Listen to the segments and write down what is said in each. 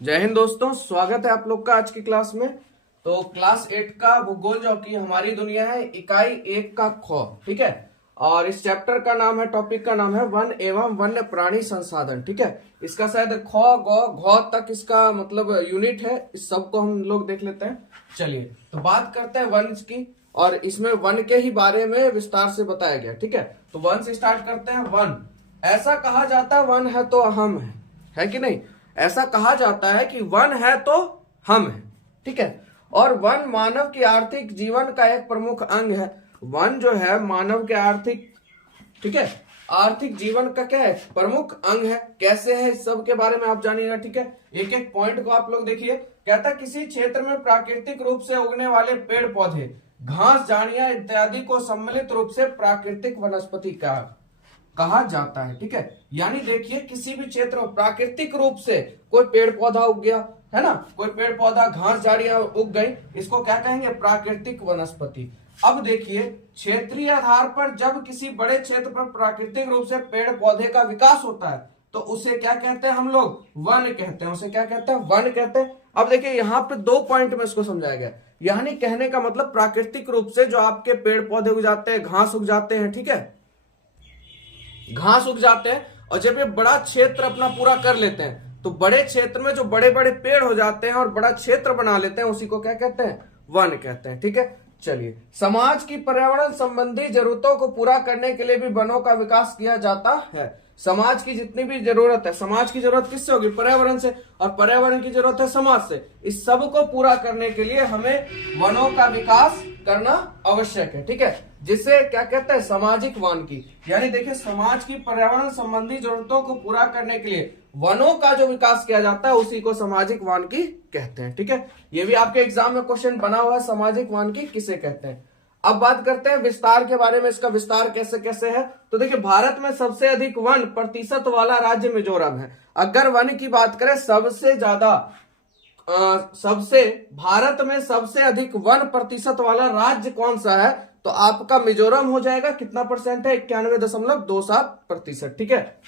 जय हिंद दोस्तों, स्वागत है आप लोग का आज की क्लास में। तो क्लास 8 का भूगोल जो कि हमारी दुनिया है, इकाई 1 का ख, ठीक है। और इस चैप्टर का नाम है, टॉपिक का नाम है वन एवं वन्य प्राणी संसाधन, ठीक है। इसका शायद ख ग घ तक इसका मतलब यूनिट है। इस सब को हम लोग देख लेते हैं। चलिए तो बात करते हैं वन की, और इसमें वन के ही बारे में विस्तार से बताया गया, ठीक है। तो वन से स्टार्ट करते हैं। वन, ऐसा कहा जाता है वन है तो हम है कि नहीं। ऐसा कहा जाता है कि वन है तो हम है, ठीक है। और वन मानव के आर्थिक जीवन का एक प्रमुख अंग है। वन जो है मानव के आर्थिक, ठीक है, आर्थिक जीवन का क्या है, प्रमुख अंग है। कैसे है, इस सब के बारे में आप जानिएगा, ठीक है। एक एक पॉइंट को आप लोग देखिए। कहता है किसी क्षेत्र में प्राकृतिक रूप से उगने वाले पेड़ पौधे, घास, झाड़ियां इत्यादि को सम्मिलित रूप से प्राकृतिक वनस्पति का कहा जाता है, ठीक है। यानी देखिए किसी भी क्षेत्र में प्राकृतिक रूप से कोई पेड़ पौधा उग गया है ना, कोई पेड़ पौधा, घास, झाड़ियां उग गई, इसको क्या कहेंगे, प्राकृतिक वनस्पति। अब देखिए क्षेत्रीय आधार पर जब किसी बड़े क्षेत्र पर प्राकृतिक रूप से पेड़ पौधे का विकास होता है तो उसे क्या कहते हैं, हम लोग वन कहते हैं। उसे क्या कहते हैं, वन कहते हैं। अब देखिए यहाँ पे 2 पॉइंट में इसको समझाया गया। यानी कहने का मतलब प्राकृतिक रूप से जो आपके पेड़ पौधे उग जाते हैं, घास उग जाते हैं, ठीक है, घास उग जाते हैं। और जब ये बड़ा क्षेत्र अपना पूरा कर लेते हैं तो बड़े क्षेत्र में जो बड़े बड़े पेड़ हो जाते हैं और बड़ा क्षेत्र बना लेते हैं, उसी को क्या कहते हैं, वन कहते हैं, ठीक है। चलिए, समाज की पर्यावरण संबंधी जरूरतों को पूरा करने के लिए भी वनों का विकास किया जाता है। समाज की जितनी भी जरूरत है, समाज की जरूरत किससे होगी, पर्यावरण से, और पर्यावरण की जरूरत है समाज से। इस सब को पूरा करने के लिए हमें वनों का विकास करना आवश्यक है, ठीक है। जिसे क्या कहते हैं, सामाजिक वानिकी। यानी देखिए समाज की पर्यावरण संबंधी जरूरतों को पूरा करने के लिए वनों का जो विकास किया जाता है उसी को सामाजिक वानिकी कहते हैं, ठीक है। ये भी आपके एग्जाम में क्वेश्चन बना हुआ है, सामाजिक वानिकी किसे कहते हैं। अब बात करते हैं विस्तार के बारे में। इसका विस्तार कैसे कैसे है, तो देखिए भारत में सबसे अधिक वन प्रतिशत वाला राज्य मिजोरम है। अगर वन की बात करें, सबसे ज्यादा सबसे भारत में सबसे अधिक वन प्रतिशत वाला राज्य कौन सा है, तो आपका मिजोरम हो जाएगा। कितना परसेंट है, 91.27%, ठीक है।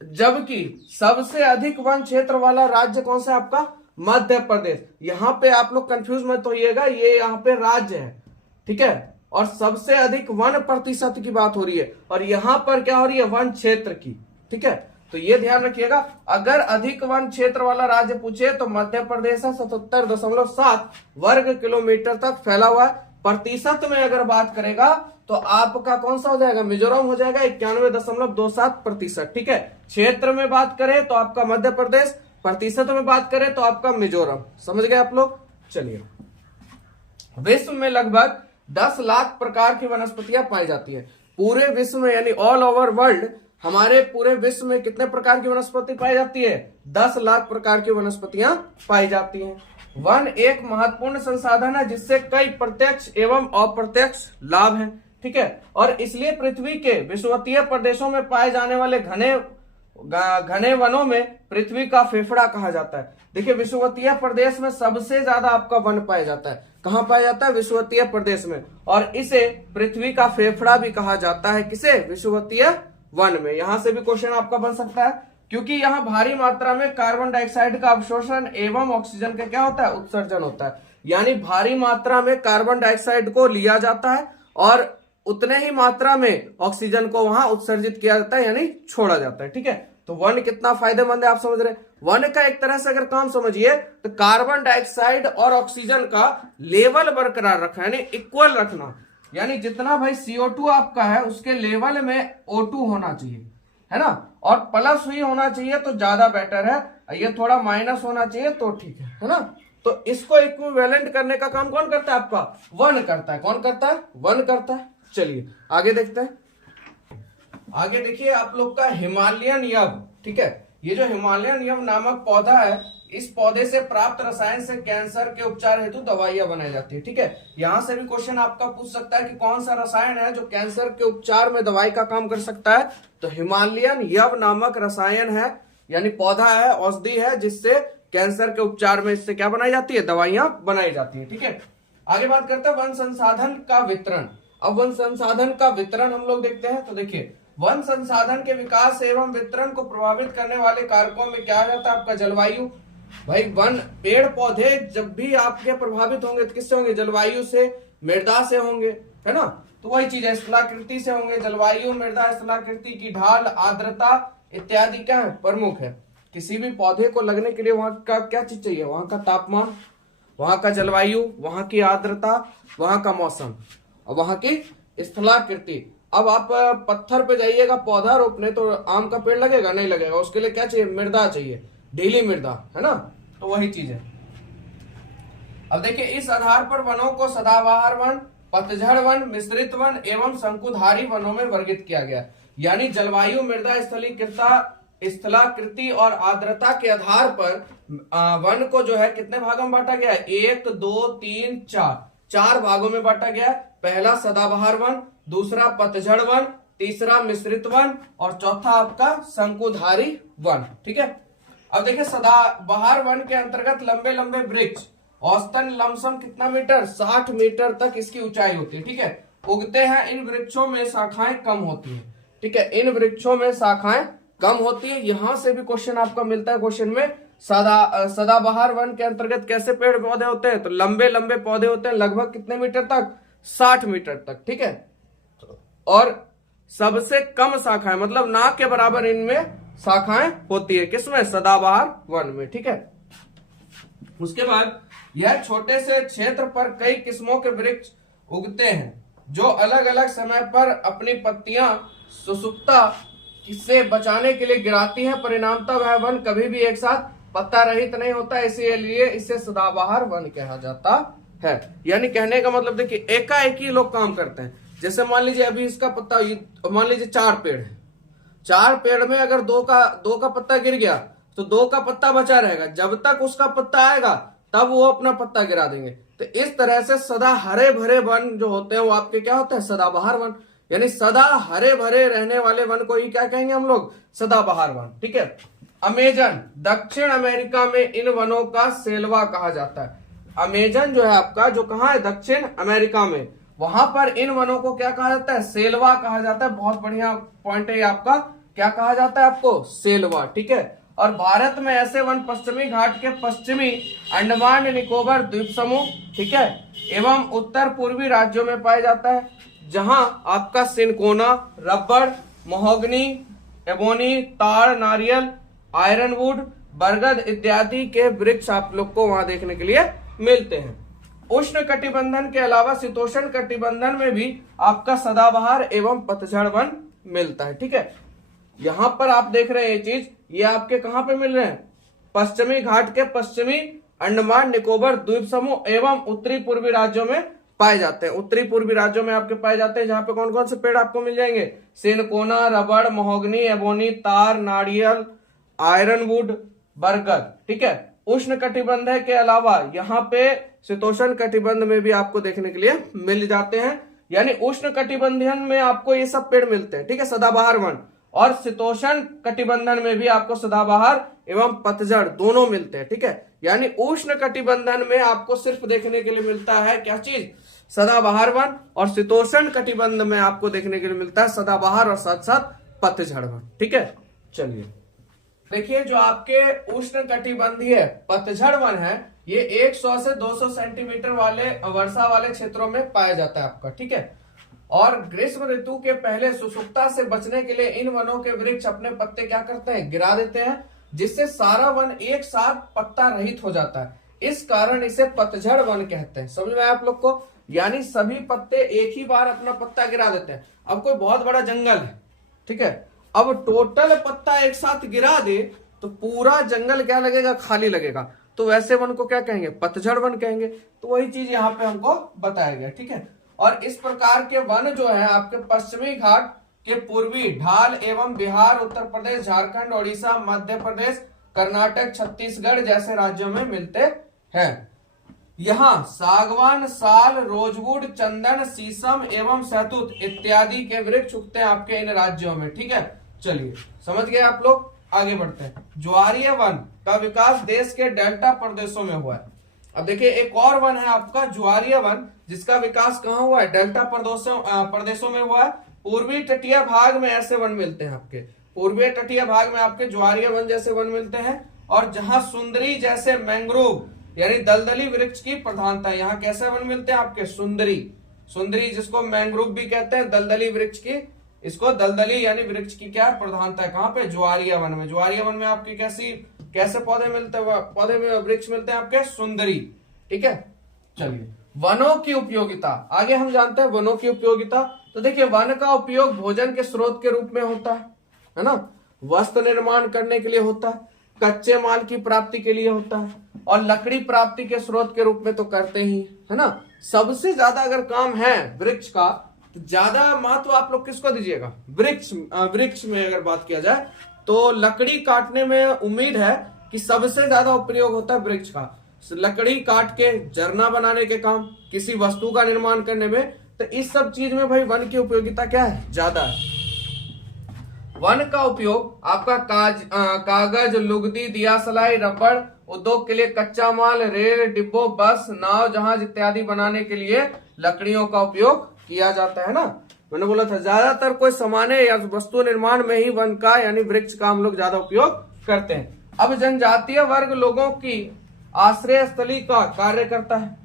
जबकि सबसे अधिक वन क्षेत्र वाला राज्य कौन सा है आपका, मध्य प्रदेश। यहां पे आप लोग कंफ्यूज मत होइएगा, ये यहाँ पे राज्य है, ठीक है। और सबसे अधिक वन प्रतिशत की बात हो रही है, और यहां पर क्या हो रही है, वन क्षेत्र की, ठीक है। तो ये ध्यान रखिएगा, अगर अधिक वन क्षेत्र वाला राज्य पूछे तो मध्य प्रदेश है, 77.7 वर्ग किलोमीटर तक फैला हुआ है। प्रतिशत में अगर बात करेगा तो आपका कौन सा हो जाएगा, मिजोरम हो जाएगा, 91.27%, ठीक है। क्षेत्र में बात करें तो आपका मध्य प्रदेश, प्रतिशत में बात करें तो आपका मिजोरम। समझ गए आप लोग। चलिए, विश्व में लगभग 10 लाख प्रकार की वनस्पतियां पाई जाती है। पूरे विश्व में, यानी ऑल ओवर वर्ल्ड, हमारे पूरे विश्व में कितने प्रकार की वनस्पति पाई जाती है, 10 लाख प्रकार की वनस्पतियां पाई जाती हैं। वन एक महत्वपूर्ण संसाधन है जिससे कई प्रत्यक्ष एवं अप्रत्यक्ष लाभ हैं, ठीक है। और इसलिए पृथ्वी के विषुवतीय प्रदेशों में पाए जाने वाले घने वनों में पृथ्वी का फेफड़ा कहा जाता है। देखिए विषुवतीय प्रदेश में सबसे ज्यादा आपका वन पाया जाता है। कहां पाया जाता है, विषुवतीय प्रदेश में। और इसे पृथ्वी का फेफड़ा भी कहा जाता है, किसे, विषुवतीय वन में। यहां से भी क्वेश्चन आपका बन सकता है, क्योंकि यहाँ भारी मात्रा में कार्बन डाइऑक्साइड का अवशोषण एवं ऑक्सीजन का क्या होता है, उत्सर्जन होता है। यानी भारी मात्रा में कार्बन डाइऑक्साइड को लिया जाता है और उतने ही मात्रा में ऑक्सीजन को वहां उत्सर्जित किया जाता है, यानी छोड़ा जाता है, ठीक है। तो वन कितना फायदेमंद है आप समझ रहे हैं। वन का एक तरह से अगर काम समझिए तो कार्बन डाइऑक्साइड और ऑक्सीजन का लेवल बरकरार रखना, यानी इक्वल रखना। यानी जितना भाई CO2 आपका है उसके लेवल में O2 होना चाहिए, है ना। और प्लस ही होना चाहिए तो ज्यादा बेटर है, ये थोड़ा माइनस होना चाहिए तो ठीक है ना। तो इसको इक्विवेलेंट करने का काम कौन करता है, आपका वन करता है। कौन करता है, वन करता है। चलिए आगे देखते हैं। आगे देखिए आप लोग का हिमालयन यव, ठीक है। ये जो हिमालयन यव नामक पौधा है, इस पौधे से प्राप्त रसायन से कैंसर के उपचार हेतु दवाइयां बनाई जाती है, ठीक है। यहां से भी क्वेश्चन आपका पूछ सकता है कि कौन सा रसायन है जो कैंसर के उपचार में दवाई का काम कर सकता है, तो हिमालयन यव नामक रसायन है, यानी पौधा है, औषधि है, जिससे कैंसर के उपचार में इससे क्या बनाई जाती है, दवाइयां बनाई जाती है, ठीक है। आगे बात करते हैं वन संसाधन का वितरण। अब वन संसाधन का वितरण हम लोग देखते हैं। तो देखिए वन संसाधन के विकास एवं वितरण को प्रभावित करने वाले कारकों में क्या आ जाता है आपका जलवायु। भाई वन पेड़ पौधे जब भी आपके प्रभावित होंगे तो किससे होंगे, जलवायु से, मृदा से होंगे, है ना। तो वही चीज है, स्थलाकृति से होंगे। जलवायु, मृदा, स्थलाकृति की ढाल, आर्द्रता इत्यादि क्या है, प्रमुख है। किसी भी पौधे को लगने के लिए वहां का क्या चीज चाहिए, वहां का तापमान, वहां का जलवायु, वहां की आर्द्रता, वहां का मौसम और वहां की स्थलाकृति। अब आप पत्थर पे जाइएगा पौधा रोपने तो आम का पेड़ लगेगा, नहीं लगेगा। उसके लिए क्या चाहिए, मृदा चाहिए, ढीली मृदा, है ना। तो वही चीज है। अब देखिए इस आधार पर वनों को सदाबहार वन, पतझड़ वन, मिश्रित वन एवं शंकुधारी वनों में वर्गीकृत किया गया। यानी जलवायु, मृदा, स्थलाकृति और आर्द्रता के आधार पर वन को जो है कितने भागों में बांटा गया है, 1 2 3 4, 4 भागों में बांटा गया है। पहला सदाबहार वन, दूसरा पतझड़ वन, तीसरा मिश्रित वन और चौथा आपका शंकुधारी वन। ठीक है। अब देखिए सदाबहार वन के अंतर्गत लंबे लंबे वृक्ष, औसतन लमसम कितना मीटर, 60 मीटर तक इसकी ऊंचाई होती है। ठीक है। उगते हैं, इन वृक्षों में शाखाएं कम होती है। ठीक है, इन वृक्षों में शाखाएं कम होती है। यहां से भी क्वेश्चन आपका मिलता है क्वेश्चन में, सदाबहार वन के अंतर्गत कैसे पेड़ पौधे होते हैं, तो लंबे लंबे पौधे होते हैं, लगभग कितने मीटर तक, 60 मीटर तक। ठीक है। और सबसे कम शाखाएं, मतलब ना के बराबर इनमें शाखाएं होती है, किसमें, सदाबहार वन में। ठीक है। उसके बाद यह छोटे से क्षेत्र पर कई किस्मों के वृक्ष उगते हैं जो अलग अलग समय पर अपनी पत्तियां सुसुप्ता से बचाने के लिए गिराती है। परिणामतः वह वन कभी भी एक साथ पत्ता रहित नहीं होता, इसीलिए इसे सदाबहार वन कहा जाता है। यानी कहने का मतलब देखिए एकाएक ही लोग काम करते हैं। जैसे मान लीजिए अभी इसका पत्ता, मान लीजिए 4 पेड़ है, 4 पेड़ में अगर दो का पत्ता गिर गया तो 2 का पत्ता बचा रहेगा। जब तक उसका पत्ता आएगा तब वो अपना पत्ता गिरा देंगे। तो इस तरह से सदा हरे भरे वन जो होते हैं वो आपके क्या होते हैं, सदाबहार वन। यानी सदा हरे भरे रहने वाले वन को ही क्या कहेंगे हम लोग, सदाबहार वन। ठीक है। अमेजन, दक्षिण अमेरिका में इन वनों का सेल्वा कहा जाता है। अमेजन जो है आपका, जो कहाँ है, दक्षिण अमेरिका में, वहां पर इन वनों को क्या कहा जाता है, सेल्वा कहा जाता है। बहुत बढ़िया पॉइंट है आपका, क्या कहा जाता है आपको, सेल्वा। ठीक है। और भारत में ऐसे वन पश्चिमी घाट के पश्चिमी अंडमान निकोबार द्वीप समूह, ठीक है, एवं उत्तर पूर्वी राज्यों में पाया जाता है, जहां आपका सिनकोना, रबड़, महोगनी, एबोनी, ताड़, नारियल, आयरनवुड, बरगद इत्यादि के वृक्ष आप लोग को वहां देखने के लिए मिलते हैं। उष्ण कटिबंधन के अलावा शीतोष्ण कटिबंधन में भी आपका सदाबहार एवं पतझड़ वन मिलता है। ठीक है। यहां पर आप देख रहे हैं ये चीज, ये आपके कहां पे मिल रहे हैं, पश्चिमी घाट के पश्चिमी अंडमान निकोबार द्वीप समूह एवं उत्तरी पूर्वी राज्यों में पाए जाते हैं। उत्तरी पूर्वी राज्यों में आपके पाए जाते हैं, जहां पे कौन कौन से पेड़ आपको मिल जाएंगे, सिनकोना, रबड़, महोगनी, एबोनी, तार, नारियल, आयरनवुड, बरगद। ठीक है। उष्ण कटिबंध के अलावा यहाँ पे शीतोष्ण कटिबंध में भी आपको देखने के लिए मिल जाते हैं। यानी उष्ण कटिबंधन में आपको ये सब पेड़ मिलते हैं। ठीक है, सदाबहार वन, और शीतोष्ण कटिबंधन में भी आपको सदाबहार एवं पतझड़ दोनों मिलते हैं। ठीक है। यानी उष्ण कटिबंधन में आपको सिर्फ देखने के लिए मिलता है क्या चीज, सदाबहार वन, और शीतोष्ण कटिबंध में आपको देखने के लिए मिलता है सदाबहार और साथ साथ पतझड़ वन। ठीक है। चलिए देखिए, जो आपके उष्ण कटिबंधीय पतझड़ वन है, ये 100 से 200 सेंटीमीटर वाले वर्षा वाले क्षेत्रों में पाया जाता है आपका। ठीक है। और ग्रीष्म ऋतु के पहले सुसुप्ता से बचने के लिए इन वनों के वृक्ष अपने पत्ते क्या करते हैं, गिरा देते हैं, जिससे सारा वन एक साथ पत्ता रहित हो जाता है। इस कारण इसे पतझड़ वन कहते हैं। समझ में आया आप लोग को। यानी सभी पत्ते एक ही बार अपना पत्ता गिरा देते हैं। अब कोई बहुत बड़ा जंगल है, ठीक है, अब टोटल पत्ता एक साथ गिरा दे तो पूरा जंगल क्या लगेगा, खाली लगेगा। तो वैसे वन को क्या कहेंगे, पतझड़ वन कहेंगे। तो वही चीज यहाँ पे हमको बताया गया। ठीक है। और इस प्रकार के वन जो है आपके पश्चिमी घाट के पूर्वी ढाल एवं बिहार, उत्तर प्रदेश, झारखंड, ओडिशा, मध्य प्रदेश, कर्नाटक, छत्तीसगढ़ जैसे राज्यों में मिलते हैं। यहाँ सागवान, साल, रोजवुड, चंदन, शीशम एवं शहतूत इत्यादि के वृक्ष उगते हैं आपके इन राज्यों में। ठीक है। चलिए समझ गए आप लोग, आगे बढ़ते हैं। ज्वारीय वन का विकास देश के डेल्टा प्रदेशों में हुआ है। अब देखिए एक और वन है आपका ज्वारीय वन, जिसका विकास कहाँ हुआ है, डेल्टा प्रदेशों में हुआ है। पूर्वी तटीय भाग में ऐसे वन मिलते हैं आपके, पूर्वी तटीय भाग में आपके ज्वारीय वन जैसे वन मिलते हैं। और जहां सुंदरी जैसे मैंग्रोव यानी दलदली वृक्ष की प्रधानता है, यहाँ कैसे वन मिलते हैं आपके, सुंदरी, सुंदरी जिसको मैंग्रोव भी कहते हैं, दलदली वृक्ष की, इसको दलदली यानी वृक्ष की क्या प्रधानता है, कहां पे, ज्वारीय वन में। ज्वारीय वन में आपकी कैसे पौधे मिलते हैं, पौधे में वृक्ष मिलते हैं आपके, सुंदरी। ठीक है, चलिए वनों की उपयोगिता, आगे हम जानते हैं वनों की उपयोगिता। तो देखिए वन का उपयोग भोजन के स्रोत के रूप में होता है ना, वस्त्र निर्माण करने के लिए होता है, कच्चे माल की प्राप्ति के लिए होता है, और लकड़ी प्राप्ति के स्रोत के रूप में तो करते ही है ना। सबसे ज्यादा अगर काम है वृक्ष का तो ज्यादा महत्व आप लोग किसको दीजिएगा, वृक्ष में अगर बात किया जाए तो लकड़ी काटने में उम्मीद है कि सबसे ज्यादा उपयोग होता है वृक्ष का। लकड़ी काट के जरना बनाने के काम, किसी वस्तु का निर्माण करने में, तो इस सब चीज में भाई वन की उपयोगिता क्या है, ज्यादा है। वन का उपयोग आपका कागज, लुगदी, दिया सलाई, रबड़ उद्योग के लिए, कच्चा माल, रेल डिब्बों, बस, नाव, जहाज इत्यादि बनाने के लिए लकड़ियों का उपयोग किया जाता है ना। मैंने बोला था ज्यादातर कोई सामान्य या वस्तु निर्माण में ही वन का यानी वृक्ष का हम लोग ज्यादा उपयोग करते हैं। अब जनजातीय वर्ग लोगों की आश्रय स्थली का कार्य करता है।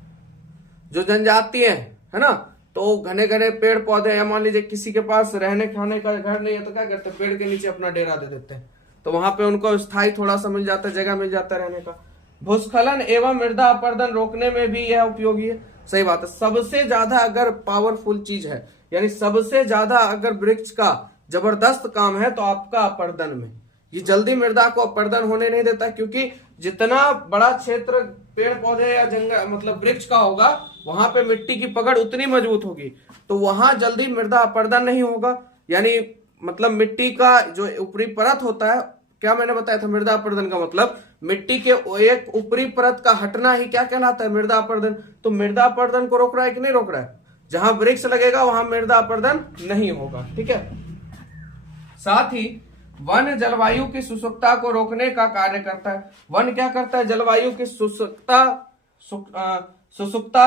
जो जनजातीय है ना, तो घने घने पेड़ पौधे, या मान लीजिए किसी के पास रहने खाने का घर नहीं है तो क्या करते हैं, पेड़ के नीचे अपना डेरा दे देते हैं, तो वहां पे उनको स्थायी थोड़ा सा मिल जाता है, जगह मिल जाता है रहने का। भूस्खलन एवं मृदा अपरदन रोकने में भी यह उपयोगी है। सही बात है, सबसे ज्यादा अगर पावरफुल चीज है यानी सबसे ज्यादा अगर वृक्ष का जबरदस्त काम है तो आपका अपरदन में, ये जल्दी मृदा को अपरदन होने नहीं देता, क्योंकि जितना बड़ा क्षेत्र पेड़ पौधे या जंगल मतलब वृक्ष का होगा वहां पे मिट्टी की पकड़ उतनी मजबूत होगी, तो वहां जल्दी मृदा अपरदन नहीं होगा। यानी मतलब मिट्टी का जो ऊपरी परत होता है, क्या मैंने बताया था, मृदा अपरदन का मतलब मिट्टी के एक ऊपरी परत का हटना ही क्या कहलाता है, मृदा अपरदन। तो मृदा अपरदन को रोक रहा है कि नहीं रोक रहा है, जहां वृक्ष लगेगा वहां मृदा अपरदन नहीं होगा। ठीक है, साथ ही वन जलवायु की शुष्कता को रोकने का कार्य करता है। वन क्या करता है, जलवायु की शुष्कता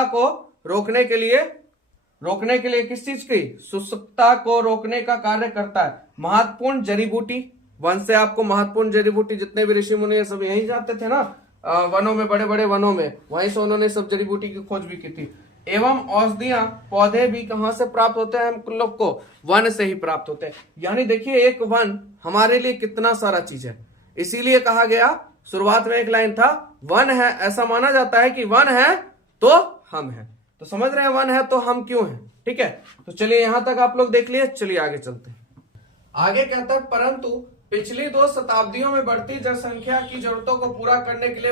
को रोकने के लिए किस चीज की, शुष्कता को रोकने का कार्य करता है। महत्वपूर्ण जड़ी बूटी, वन से आपको महत्वपूर्ण जड़ी बूटी, जितने भी ऋषि मुनि सब यहीं जाते थे ना वनों में, बड़े बड़े वनों में, वहीं से उन्होंने सब जड़ी बूटी की खोज भी की थी। एवं औषधियां, पौधे भी कहां से प्राप्त होते हैं हम लोग को, वन से ही प्राप्त होते हैं। यानी देखिए एक वन हमारे लिए कितना सारा चीज है, इसीलिए कहा गया शुरुआत में एक लाइन था, वन है, ऐसा माना जाता है कि वन है तो हम हैं। तो समझ रहे हैं वन है तो हम क्यों हैं। ठीक है, तो चलिए यहां तक आप लोग देख लिए, चलिए आगे चलते हैं। आगे कहता है परंतु पिछली 2 शताब्दियों में बढ़ती जनसंख्या की जरूरतों को पूरा करने के लिए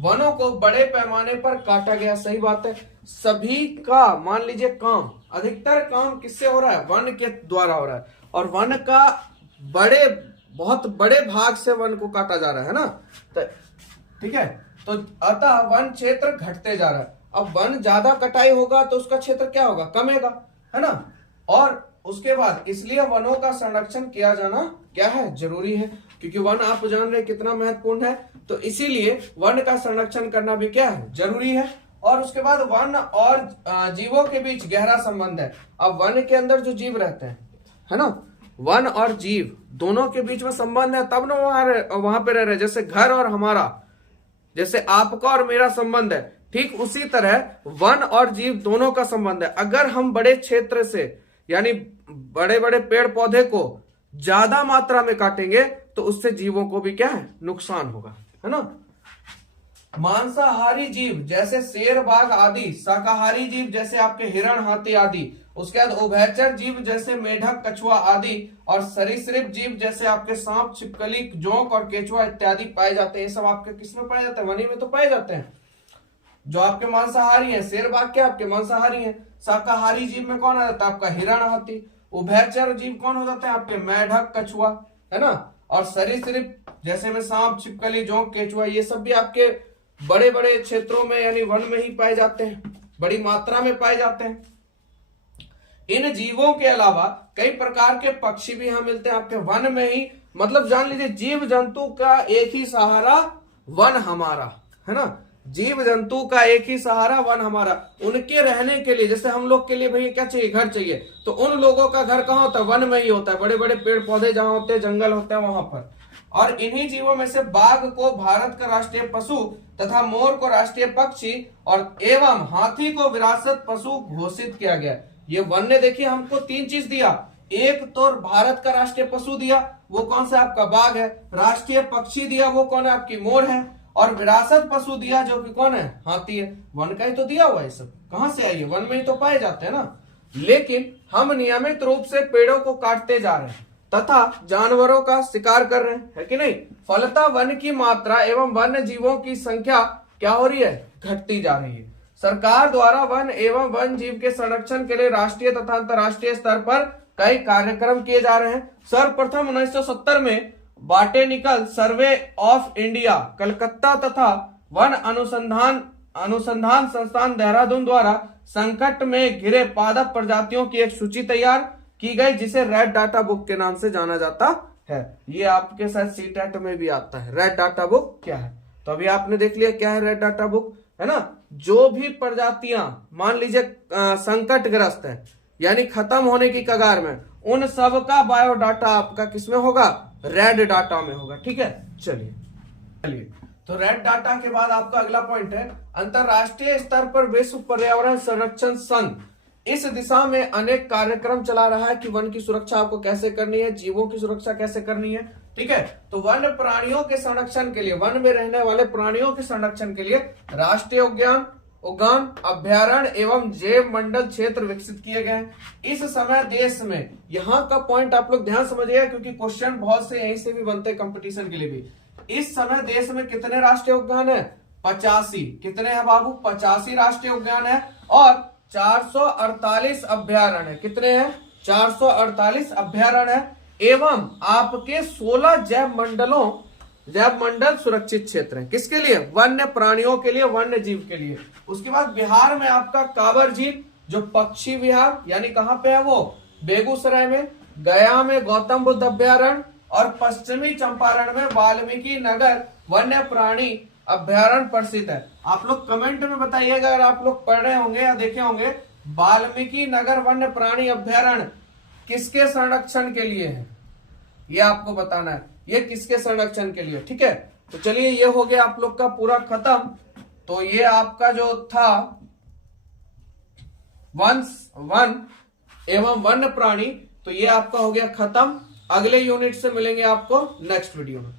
वनों को बड़े पैमाने पर काटा गया। सही बात है, सभी का मान लीजिए काम, अधिकतर काम किससे हो रहा है, वन के द्वारा हो रहा है, और वन का बहुत बड़े भाग से वन को काटा जा रहा है ना। तो ठीक है, तो अतः वन क्षेत्र घटते जा रहा है। अब वन ज्यादा कटाई होगा तो उसका क्षेत्र क्या होगा, कमेगा, है ना। और उसके बाद इसलिए वनों का संरक्षण किया जाना क्या है, जरूरी है, क्योंकि वन आप जान रहे कितना महत्वपूर्ण है, तो इसीलिए वन का संरक्षण करना भी क्या है, जरूरी है। और उसके बाद वन और जीवों के बीच गहरा संबंध है। अब वन के अंदर जो जीव रहते हैं, है ना, वन और जीव दोनों के बीच में संबंध है, तब ना वहां पे रह रहे। जैसे घर और हमारा, जैसे आपका और मेरा संबंध है, ठीक उसी तरह वन और जीव दोनों का संबंध है। अगर हम बड़े क्षेत्र से यानी बड़े बड़े पेड़ पौधे को ज्यादा मात्रा में काटेंगे तो उससे जीवों को भी क्या है, नुकसान होगा, है ना। मांसाहारी जीव जैसे शेर, बाघ आदि, शाकाहारी जीव जैसे आपके हिरण, हाथी आदि, उसके बाद उभयचर जीव जैसे मेढक, कछुआ आदि, और सरीसृप जीव जैसे आपके सांप, छिपकली, जोंक और केचुआ इत्यादि पाए जाते हैं। ये सब आपके किसमें पाए जाते हैं, वनी में तो पाए जाते हैं। जो आपके मांसाहारी हैं, शेर बाघ क्या आपके मांसाहारी हैं। शाकाहारी जीव में कौन आ जाता है आपका हिरण, हाथी। उभयचर जीव कौन हो जाते हैं आपके मेढक, कछुआ, है ना। और सरीसृप जैसे में सांप, छिपकली, जोंक, केचुआ, ये सब भी आपके बड़े बड़े क्षेत्रों में यानी वन में ही पाए जाते हैं, बड़ी मात्रा में पाए जाते हैं। इन जीवों के अलावा कई प्रकार के पक्षी भी यहां मिलते हैं आपके वन में ही। मतलब जान लीजिए जीव जंतु का एक ही सहारा वन हमारा, है ना। जीव जंतु का एक ही सहारा वन हमारा। उनके रहने के लिए, जैसे हम लोग के लिए भैया क्या चाहिए, घर चाहिए, तो उन लोगों का घर कहाँ होता है, वन में ही होता है। बड़े बड़े पेड़ पौधे जहां होते हैं, जंगल होते हैं वहां पर। और इन्हीं जीवों में से बाघ को भारत का राष्ट्रीय पशु तथा मोर को राष्ट्रीय पक्षी और एवं हाथी को विरासत पशु घोषित किया गया। ये वन ने देखिए हमको 3 चीज दिया। एक तो भारत का राष्ट्रीय पशु दिया, वो कौन सा आपका बाघ है। राष्ट्रीय पक्षी दिया, वो कौन है आपकी मोर है। और विरासत पशु दिया, जो कि कौन है, हाथी है। वन का ही तो दिया हुआ है। सब कहां से आई है, वन में ही तो पाए जाते हैं ना। लेकिन हम नियमित रूप से पेड़ों को काटते जा रहे हैं तथा जानवरों का शिकार कर रहे हैं, है कि नहीं। फलतः वन की मात्रा एवं वन्य जीवों की संख्या क्या हो रही है, घटती जा रही है। सरकार द्वारा वन एवं वन जीव के संरक्षण के लिए राष्ट्रीय तथा अंतर्राष्ट्रीय स्तर पर कई कार्यक्रम किए जा रहे हैं। सर्वप्रथम 1970 में botanical survey of India Calcutta तथा वन अनुसंधान संस्थान देहरादून द्वारा संकट में घिरे पादप प्रजातियों की एक सूची तैयार की गई, जिसे रेड डाटा बुक के नाम से जाना जाता है। ये आपके साथ सीटेट में भी आता है। रेड डाटा बुक क्या है, तो अभी आपने देख लिया क्या है रेड डाटा बुक, है ना। जो भी प्रजातियां मान लीजिए संकटग्रस्त है, यानी खत्म होने की कगार में, उन सब का बायोडाटा आपका किसमें होगा, रेड डाटा में होगा। ठीक है, चलिए तो रेड डाटा के बाद आपका अगला पॉइंट है अंतरराष्ट्रीय स्तर पर विश्व पर्यावरण संरक्षण संघ इस दिशा में अनेक कार्यक्रम चला रहा है कि वन की सुरक्षा आपको कैसे करनी है, जीवों की सुरक्षा कैसे करनी है। ठीक है, तो वन्य प्राणियों के संरक्षण के लिए, वन में रहने वाले प्राणियों के संरक्षण के लिए राष्ट्रीय उद्यान अभ्यारण्य एवं जैव मंडल क्षेत्र विकसित किए गए हैं। इस समय देश में, यहाँ का पॉइंट आप लोग ध्यान समझिएगा क्योंकि क्वेश्चन बहुत से यहीं से भी बनते हैं कंपटीशन के लिए भी। इस समय देश में कितने राष्ट्रीय उद्यान है, 85। कितने हैं बाबू, 85 राष्ट्रीय उद्यान है और 448 अभ्यारण्य है। कितने हैं, 448 अभ्यारण्य है एवं आपके 16 जैव मंडल सुरक्षित क्षेत्र है। किसके लिए, वन्य प्राणियों के लिए, वन्य जीव के लिए। उसके बाद बिहार में आपका कांवर झील जो पक्षी विहार, यानी कहां पे है वो, बेगूसराय में। गया में गौतम बुद्ध अभ्यारण्य और पश्चिमी चंपारण में वाल्मीकि नगर वन्य प्राणी अभ्यारण्य प्रसिद्ध है। आप लोग कमेंट में बताइएगा अगर आप लोग पढ़ रहे होंगे या देखे होंगे, वाल्मीकि नगर वन्य प्राणी अभ्यारण्य किसके संरक्षण के लिए है, ये आपको बताना है, ये किसके संरक्षण के लिए। ठीक है, तो चलिए ये हो गया आप लोग का पूरा खत्म। तो ये आपका जो था वन एवं वन्य प्राणी, तो ये आपका हो गया खत्म। अगले यूनिट से मिलेंगे आपको नेक्स्ट वीडियो में।